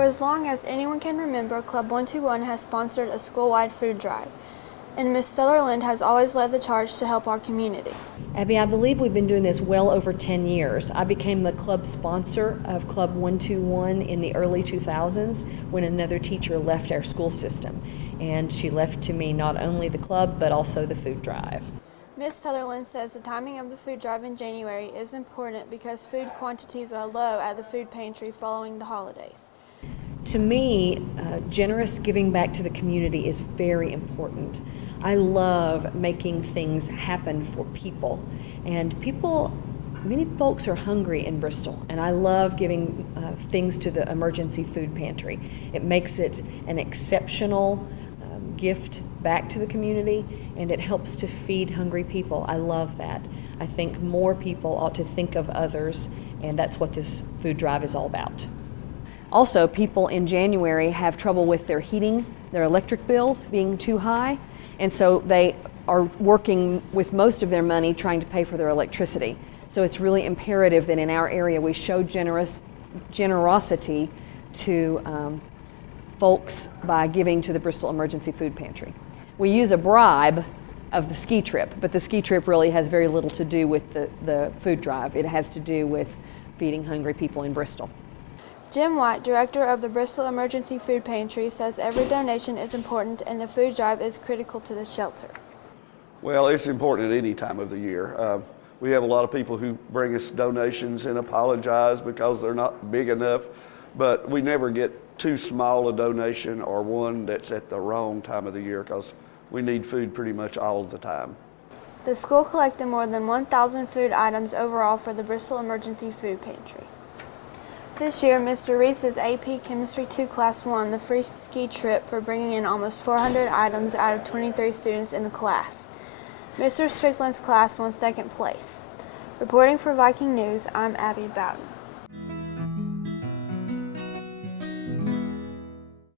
For as long as anyone can remember, Club 121 has sponsored a school-wide food drive, and Ms. Sutherland has always led the charge to help our community. Abbie, I believe we've been doing this well over 10 years. I became the club sponsor of Club 121 in the early 2000s when another teacher left our school system, and she left to me not only the club but also the food drive. Ms. Sutherland says the timing of the food drive in January is important because food quantities are low at the food pantry following the holidays. To me, generous giving back to the community is very important. I love making things happen for people, and many folks are hungry in Bristol, and I love giving things to the Emergency Food Pantry. It makes it an exceptional gift back to the community, and it helps to feed hungry people. I love that. I think more people ought to think of others, and that's what this food drive is all about. Also, people in January have trouble with their heating, their electric bills being too high, and so they are working with most of their money trying to pay for their electricity. So it's really imperative that in our area we show generosity to folks by giving to the Bristol Emergency Food Pantry. We use a bribe of the ski trip, but the ski trip really has very little to do with the food drive. It has to do with feeding hungry people in Bristol. Jim White, director of the Bristol Emergency Food Pantry, says every donation is important and the food drive is critical to the shelter. Well, it's important at any time of the year. We have a lot of people who bring us donations and apologize because they're not big enough, but we never get too small a donation or one that's at the wrong time of the year because we need food pretty much all the time. The school collected more than 1,000 food items overall for the Bristol Emergency Food Pantry. This year, Mr. Reese's AP Chemistry 2 class won the free ski trip for bringing in almost 400 items out of 23 students in the class. Mr. Strickland's class won second place. Reporting for Viking News, I'm Abbie Bouton.